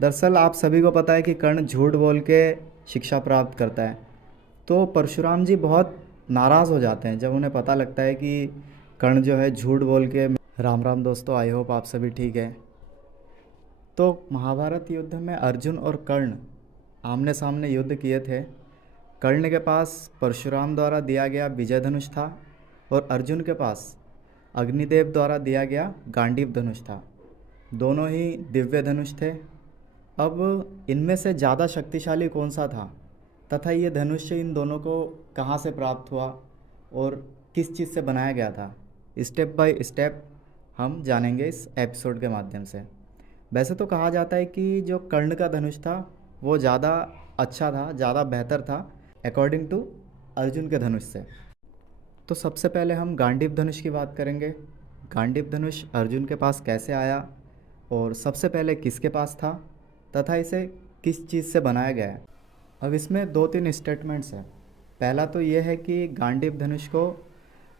दरअसल आप सभी को पता है कि कर्ण झूठ बोल के शिक्षा प्राप्त करता है। तो परशुराम जी बहुत नाराज़ हो जाते हैं जब उन्हें पता लगता है कि कर्ण जो है झूठ बोल के। राम राम दोस्तों, आई होप आप सभी ठीक है। तो महाभारत युद्ध में अर्जुन और कर्ण आमने सामने युद्ध किए थे। कर्ण के पास परशुराम द्वारा दिया गया विजय धनुष था और अर्जुन के पास अग्निदेव द्वारा दिया गया गांडीव धनुष था। दोनों ही दिव्य धनुष थे। अब इनमें से ज़्यादा शक्तिशाली कौन सा था तथा ये धनुष्य इन दोनों को कहाँ से प्राप्त हुआ और किस चीज़ से बनाया गया था, स्टेप बाय स्टेप हम जानेंगे इस एपिसोड के माध्यम से। वैसे तो कहा जाता है कि जो कर्ण का धनुष था वो ज़्यादा अच्छा था, ज़्यादा बेहतर था अकॉर्डिंग टू अर्जुन के धनुष से। तो सबसे पहले हम गांडीव धनुष की बात करेंगे। गांडीव धनुष अर्जुन के पास कैसे आया और सबसे पहले किसके पास था तथा इसे किस चीज़ से बनाया गया है। अब इसमें दो तीन स्टेटमेंट्स हैं। पहला तो ये है कि गांडीव धनुष को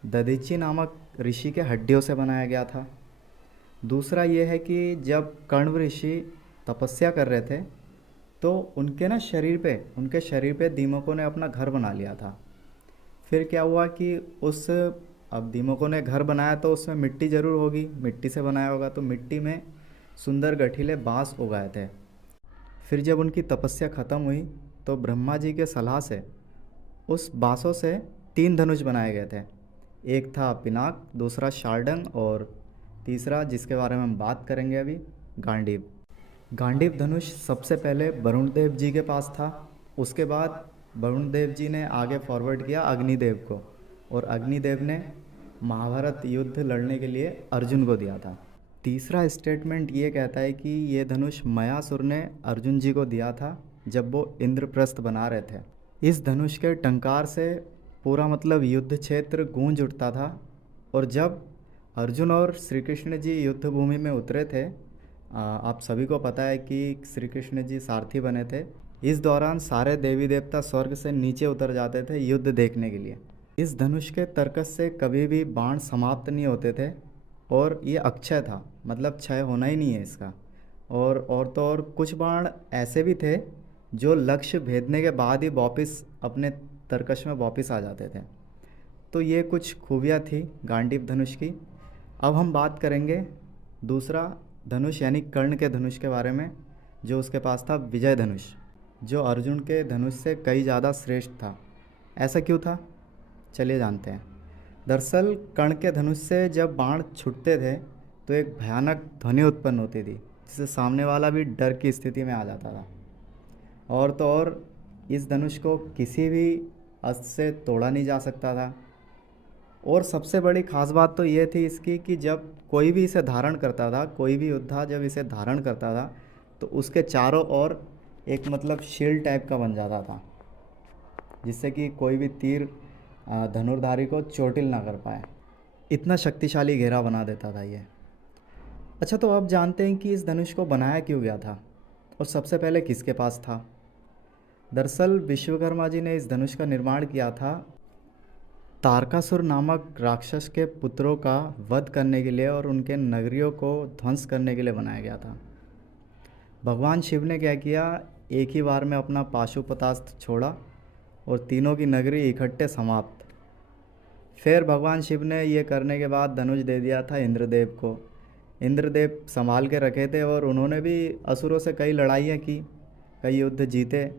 दधीचि नामक ऋषि के हड्डियों से बनाया गया था। दूसरा ये है कि जब कण्व ऋषि तपस्या कर रहे थे तो उनके शरीर पे दीमकों ने अपना घर बना लिया था। फिर क्या हुआ कि उस अब दीमकों ने घर बनाया तो उसमें मिट्टी ज़रूर होगी, मिट्टी से बनाया होगा, तो मिट्टी में सुंदर गठीले बांस उगाए थे। फिर जब उनकी तपस्या खत्म हुई तो ब्रह्मा जी के सलाह से उस बांसों से तीन धनुष बनाए गए थे। एक था पिनाक, दूसरा शार्डंग और तीसरा जिसके बारे में हम बात करेंगे अभी, गांडीव। गांडीव धनुष सबसे पहले वरुण देव जी के पास था। उसके बाद वरुण देव जी ने आगे फॉरवर्ड किया अग्निदेव को और अग्निदेव ने महाभारत युद्ध लड़ने के लिए अर्जुन को दिया था। तीसरा स्टेटमेंट ये कहता है कि ये धनुष मयासुर ने अर्जुन जी को दिया था जब वो इंद्रप्रस्थ बना रहे थे। इस धनुष के टंकार से पूरा मतलब युद्ध क्षेत्र गूंज उठता था। और जब अर्जुन और श्री कृष्ण जी युद्ध भूमि में उतरे थे, आप सभी को पता है कि श्री कृष्ण जी सारथी बने थे। इस दौरान सारे देवी देवता स्वर्ग से नीचे उतर जाते थे युद्ध देखने के लिए। इस धनुष के तरकस से कभी भी बाण समाप्त नहीं होते थे और ये अक्षय था, मतलब क्षय होना ही नहीं है इसका। और तो और कुछ बाण ऐसे भी थे जो लक्ष्य भेदने के बाद ही वापस अपने तरकश में वापस आ जाते थे। तो ये कुछ खूबियाँ थी गांडीव धनुष की। अब हम बात करेंगे दूसरा धनुष यानी कर्ण के धनुष के बारे में, जो उसके पास था विजय धनुष, जो अर्जुन के धनुष से कई ज़्यादा श्रेष्ठ था। ऐसा क्यों था, चलिए जानते हैं। दरअसल कर्ण के धनुष से जब बाण छूटते थे तो एक भयानक ध्वनि उत्पन्न होती थी जिससे सामने वाला भी डर की स्थिति में आ जाता था। और तो और इस धनुष को किसी भी अस्त्र से तोड़ा नहीं जा सकता था। और सबसे बड़ी खास बात तो ये थी इसकी कि जब कोई भी इसे धारण करता था, कोई भी योद्धा जब इसे धारण करता था तो उसके चारों ओर एक मतलब शील्ड टाइप का बन जाता था जिससे कि कोई भी तीर धनुर्धारी को चोटिल ना कर पाए। इतना शक्तिशाली घेरा बना देता था ये। अच्छा, तो अब जानते हैं कि इस धनुष को बनाया क्यों गया था और सबसे पहले किसके पास था। दरअसल विश्वकर्मा जी ने इस धनुष का निर्माण किया था तारकासुर नामक राक्षस के पुत्रों का वध करने के लिए और उनके नगरियों को ध्वंस करने के लिए बनाया गया था। भगवान शिव ने क्या किया, एक ही बार में अपना पाशुपतास्त्र छोड़ा और तीनों की नगरी इकट्ठे समाप्त। फिर भगवान शिव ने ये करने के बाद धनुष दे दिया था इंद्रदेव को। इंद्रदेव संभाल के रखे थे और उन्होंने भी असुरों से कई लड़ाइयाँ की, कई युद्ध जीते।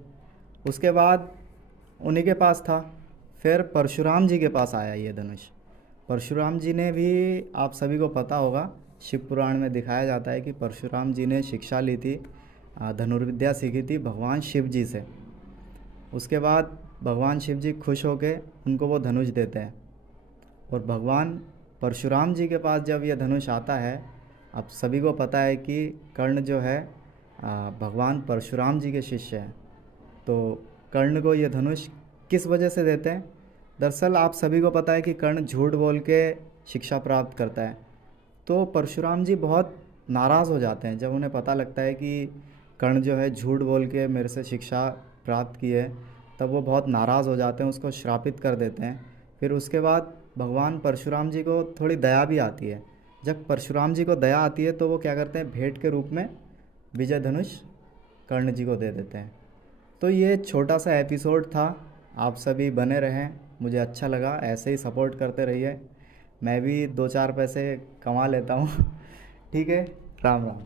उसके बाद उन्हीं के पास था। फिर परशुराम जी के पास आया ये धनुष। परशुराम जी ने भी, आप सभी को पता होगा, शिव पुराण में दिखाया जाता है कि परशुराम जी ने शिक्षा ली थी, धनुर्विद्या सीखी थी भगवान शिव जी से। उसके बाद भगवान शिव जी खुश होकर उनको वो धनुष देते हैं और भगवान परशुराम जी के पास जब यह धनुष आता है, आप सभी को पता है कि कर्ण जो है भगवान परशुराम जी के शिष्य हैं। तो कर्ण को ये धनुष किस वजह से देते हैं। दरअसल आप सभी को पता है कि कर्ण झूठ बोल के शिक्षा प्राप्त करता है। तो परशुराम जी बहुत नाराज़ हो जाते हैं जब उन्हें पता लगता है कि कर्ण जो है झूठ बोल के मेरे से शिक्षा प्राप्त की है। तब वो बहुत नाराज़ हो जाते हैं, उसको श्रापित कर देते हैं। फिर उसके बाद भगवान परशुराम जी को थोड़ी दया भी आती है। जब परशुराम जी को दया आती है तो वो क्या करते हैं, भेंट के रूप में विजय धनुष कर्ण जी को दे देते हैं। तो ये छोटा सा एपिसोड था। आप सभी बने रहें, मुझे अच्छा लगा, ऐसे ही सपोर्ट करते रहिए। मैं भी 2-4 पैसे कमा लेता हूँ। ठीक है, राम राम।